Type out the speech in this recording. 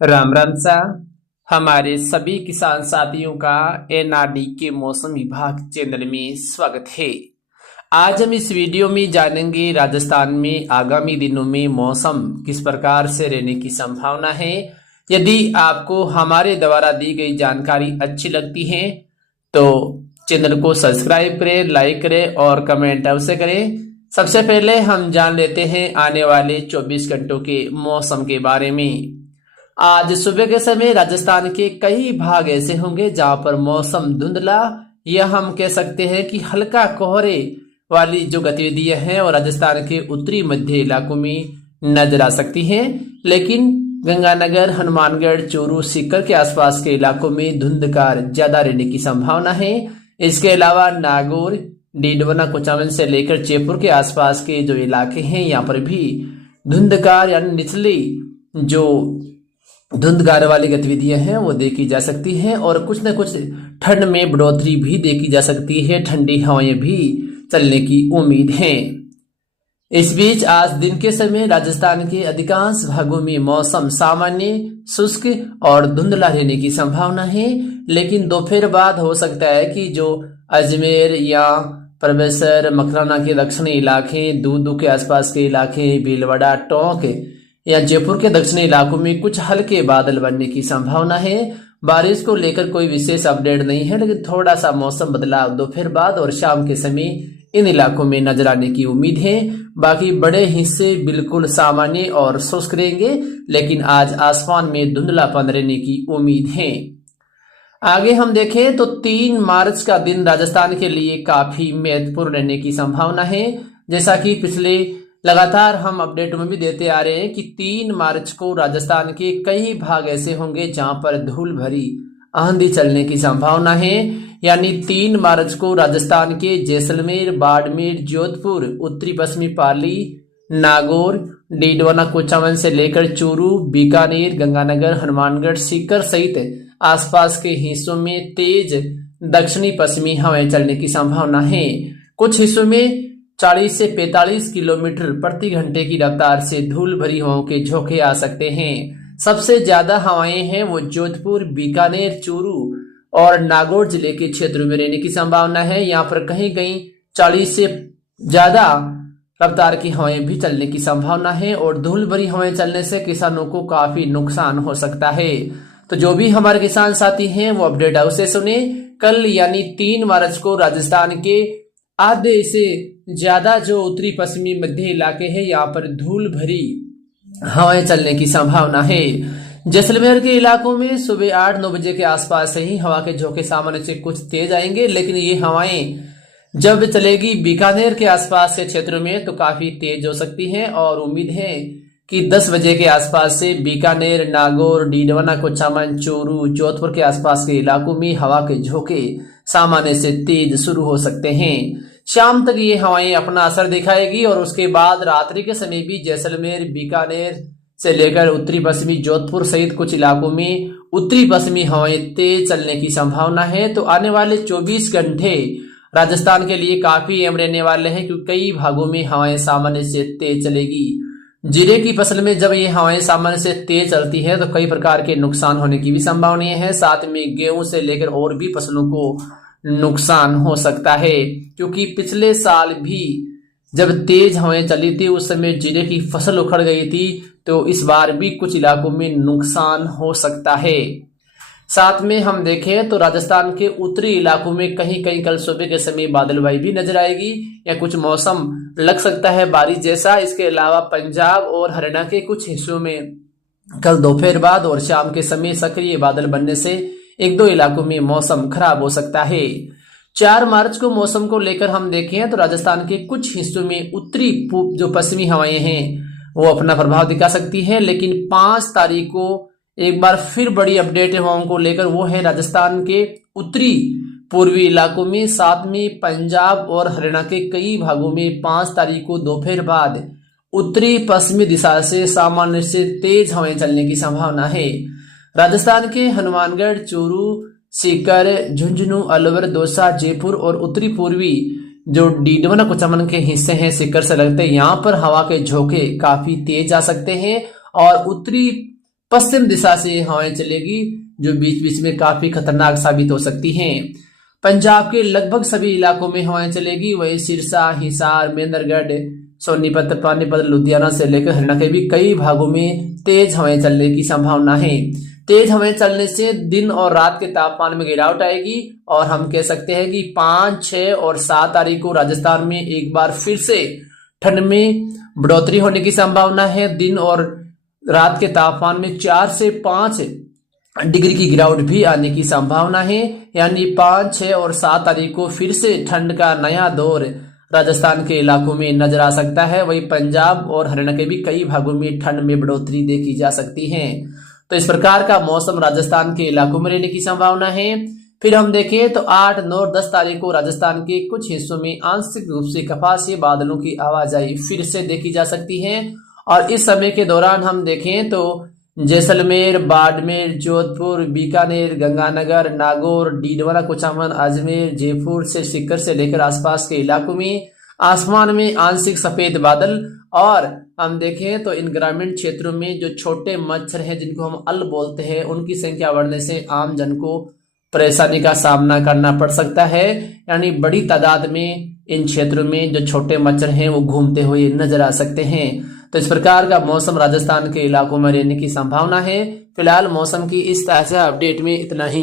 राम राम सा हमारे सभी किसान साथियों का एनआरडी के मौसम विभाग चैनल में स्वागत है। आज हम इस वीडियो में जानेंगे राजस्थान में आगामी दिनों में मौसम किस प्रकार से रहने की संभावना है। यदि आपको हमारे द्वारा दी गई जानकारी अच्छी लगती है तो चैनल को सब्सक्राइब करें, लाइक करें और कमेंट अवश्य करें। सबसे पहले हम जान लेते हैं आने वाले 24 घंटों के मौसम के बारे में। आज सुबह के समय राजस्थान के कई भाग ऐसे होंगे जहां पर मौसम धुंधला या हम कह सकते हैं कि हल्का कोहरे वाली जो गतिविधियां हैं और राजस्थान के उत्तरी मध्य इलाकों में नजर आ सकती हैं। लेकिन गंगानगर, हनुमानगढ़, चूरू, सीकर के आसपास के इलाकों में धुंधकार ज्यादा रहने की संभावना है। इसके अलावा नागौर, डीडवाना, कुचामन से लेकर जयपुर के आसपास के जो इलाके हैं यहाँ पर भी धुंधकार यानी निचली जो धुंधकार वाली गतिविधियां हैं वो देखी जा सकती हैं और कुछ न कुछ ठंड में बढ़ोतरी भी देखी जा सकती है। ठंडी हवाएं भी चलने की उम्मीद है। इस बीच आज दिन के समय राजस्थान के अधिकांश भागों में मौसम सामान्य, शुष्क और धुंधला रहने की संभावना है। लेकिन दोपहर बाद हो सकता है कि जो अजमेर या परबेसर, मकराना के दक्षिणी इलाके, दूदू के आसपास के इलाके, भीलवाड़ा, टोंक या जयपुर के दक्षिणी इलाकों में कुछ हल्के बादल बनने की संभावना है। बारिश को लेकर कोई विशेष अपडेट नहीं है, लेकिन थोड़ा सा मौसम बदलाव दोपहर बाद और शाम के समय इन इलाकों में नजर आने की उम्मीद है। बाकी बड़े हिस्से बिल्कुल सामान्य और शुष्क रहेंगे, लेकिन आज आसमान में धुंधलापन रहने की उम्मीद है। आगे हम देखें तो 3 मार्च का दिन राजस्थान के लिए काफी महत्वपूर्ण रहने की संभावना है। जैसा कि पिछले लगातार हम अपडेट में भी देते आ रहे हैं कि 3 मार्च को राजस्थान के कई भाग ऐसे होंगे जहां पर धूल भरी आंधी चलने की संभावना है। यानी 3 मार्च को राजस्थान के जैसलमेर, बाड़मेर, जोधपुर, उत्तरी पश्चिमी पाली, नागौर, डीडवाना, कुचामन से लेकर चूरू, बीकानेर, गंगानगर, हनुमानगढ़, सीकर सहित आसपास के हिस्सों में तेज दक्षिणी पश्चिमी हवाएं चलने की संभावना है। कुछ हिस्सों में 40 से 45 किलोमीटर प्रति घंटे की रफ्तार से धूल भरी हवाओं के झोंके आ सकते हैं। सबसे ज्यादा हवाएं हैं वो जोधपुर, बीकानेर, चूरू और नागौर जिले के क्षेत्रों में रहने की संभावना है। यहाँ पर कहीं कहीं 40 से ज्यादा रफ्तार की हवाएं भी चलने की संभावना है और धूल भरी हवाएं चलने से किसानों को काफी नुकसान हो सकता है। तो जो भी हमारे किसान साथी हैं वो अपडेट अवश्य सुने। कल यानी 3 मार्च को राजस्थान के आधे से ज्यादा जो उत्तरी पश्चिमी मध्य इलाके हैं यहाँ पर धूल भरी हवाएं चलने की संभावना है। जैसलमेर के इलाकों में सुबह 8-9 बजे के आसपास से ही हवा के झोंके सामान्य से कुछ तेज आएंगे, लेकिन ये हवाएं जब चलेगी बीकानेर के आसपास के क्षेत्रों में तो काफी तेज हो सकती हैं और उम्मीद है कि 10 बजे के आसपास से बीकानेर, नागौर, डीडवाना, कुचामन, चूरू, जोधपुर के आसपास के इलाकों में हवा के झोंके सामान्य से तेज शुरू हो सकते हैं। शाम तक ये हवाएं अपना असर दिखाएगी और उसके बाद रात्रि के समय भी जैसलमेर, बीकानेर से लेकर उत्तरी पश्चिमी जोधपुर सहित कुछ इलाकों में उत्तरी पश्चिमी हवाएं तेज चलने की संभावना है। तो आने वाले 24 घंटे राजस्थान के लिए काफी अहम रहने वाले हैं, क्योंकि कई भागों में हवाएं सामान्य से तेज चलेगी। जीरे की फसल में जब ये हवाएं सामान्य से तेज चलती है तो कई प्रकार के नुकसान होने की भी संभावना है। साथ में गेहूं से लेकर और भी फसलों को नुकसान हो सकता है, क्योंकि पिछले साल भी जब तेज हवाएं चली थी उस समय जीरे की फसल उखड़ गई थी। तो इस बार भी कुछ इलाकों में नुकसान हो सकता है। साथ में हम देखें तो राजस्थान के उत्तरी इलाकों में कहीं कहीं कल सुबह के समय बादलवाई भी नजर आएगी या कुछ मौसम लग सकता है बारिश जैसा। इसके अलावा पंजाब और हरियाणा के कुछ हिस्सों में कल दोपहर बाद और शाम के समय सक्रिय बादल बनने से 1-2 इलाकों में मौसम खराब हो सकता है। 4 मार्च को मौसम को लेकर हम देखें तो राजस्थान के कुछ हिस्सों में उत्तरी जो पश्चिमी हवाएं हैं वो अपना प्रभाव दिखा सकती हैं, लेकिन 5 तारीख को एक बार फिर बड़ी अपडेट हवाओं को लेकर वो है राजस्थान के उत्तरी पूर्वी इलाकों में, साथ में पंजाब और हरियाणा के कई भागों में 5 तारीख को दोपहर बाद उत्तरी पश्चिमी दिशा से सामान्य से तेज हवाएं चलने की संभावना है। राजस्थान के हनुमानगढ़, चूरू, सीकर, झुंझुनू, अलवर, दौसा, जयपुर और उत्तरी पूर्वी जो डीडवाना, कुचामन के हिस्से हैं सीकर से लगते हैं, यहाँ पर हवा के झोंके काफी तेज आ सकते हैं और उत्तरी पश्चिम दिशा से हवाएं चलेगी, जो बीच बीच में काफी खतरनाक साबित हो सकती हैं। पंजाब के लगभग सभी इलाकों में हवाएं चलेगी। वही सिरसा, हिसार, मेंदरगढ़, सोनीपत, पानीपत, लुधियाना से लेकर हरियाणा के भी कई भागों में तेज हवाएं चलने की संभावना है। तेज हवाएं चलने से दिन और रात के तापमान में गिरावट आएगी और हम कह सकते हैं कि 5, 6 और 7 तारीख को राजस्थान में एक बार फिर से ठंड में बढ़ोतरी होने की संभावना है। दिन और रात के तापमान में 4 से 5 डिग्री की गिरावट भी आने की संभावना है। यानी 5, 6 और 7 तारीख को फिर से ठंड का नया दौर राजस्थान के इलाकों में नजर आ सकता है। वही पंजाब और हरियाणा के भी कई भागों में ठंड में बढ़ोतरी देखी जा सकती है। तो इस प्रकार का मौसम राजस्थान के इलाकों में रहने की संभावना है। फिर हम देखें तो 8, 9 और 10 तारीख को राजस्थान के कुछ हिस्सों में आंशिक रूप से कपासीय बादलों की आवाजाही फिर से देखी जा सकती है। और इस समय के दौरान हम देखें तो जैसलमेर, बाड़मेर, जोधपुर, बीकानेर, गंगानगर, नागौर, डीडवाना, कुचामन, अजमेर, जयपुर से सीकर से लेकर आसपास के इलाकों में आसमान में आंशिक सफेद बादल। और हम देखें तो इन ग्रामीण क्षेत्रों में जो छोटे मच्छर हैं, जिनको हम अल बोलते हैं, उनकी संख्या बढ़ने से आम जन को परेशानी का सामना करना पड़ सकता है। यानी बड़ी तादाद में इन क्षेत्रों में जो छोटे मच्छर हैं वो घूमते हुए नजर आ सकते हैं। तो इस प्रकार का मौसम राजस्थान के इलाकों में रहने की संभावना है। फिलहाल मौसम की इस ताज़ा अपडेट में इतना ही।